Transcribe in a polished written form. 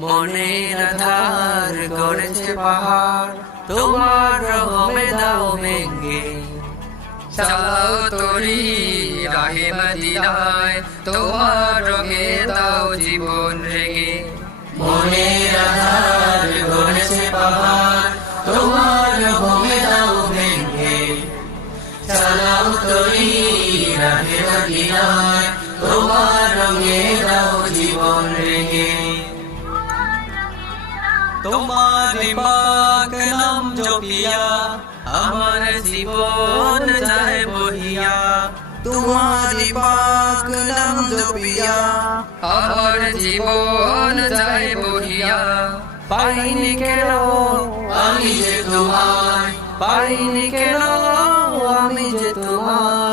মনের আধার করেছে পাহাড়, তোমার রহমে দাও ভেঙ্গে। চালাও তরি রাহে মদিনায়, তোমার রঙে দাও জীবন রেগে। মনের আধার করেছে পাহাড়, তোমার রহমে দাও ভেঙ্গে। চালাও তরি রাহে মদিনায়, তোমার রঙে দাও জীবন রেগে। তোমারি পাক নাম জপিয়া আমার জীবন যায় বহিয়া। তোমারি পাক নাম জপিয়া আমার জীবন যায় বহিয়া। পাইনি কেন আমি যে তোমায়, পাইনি কেন আমি যে তোমায়।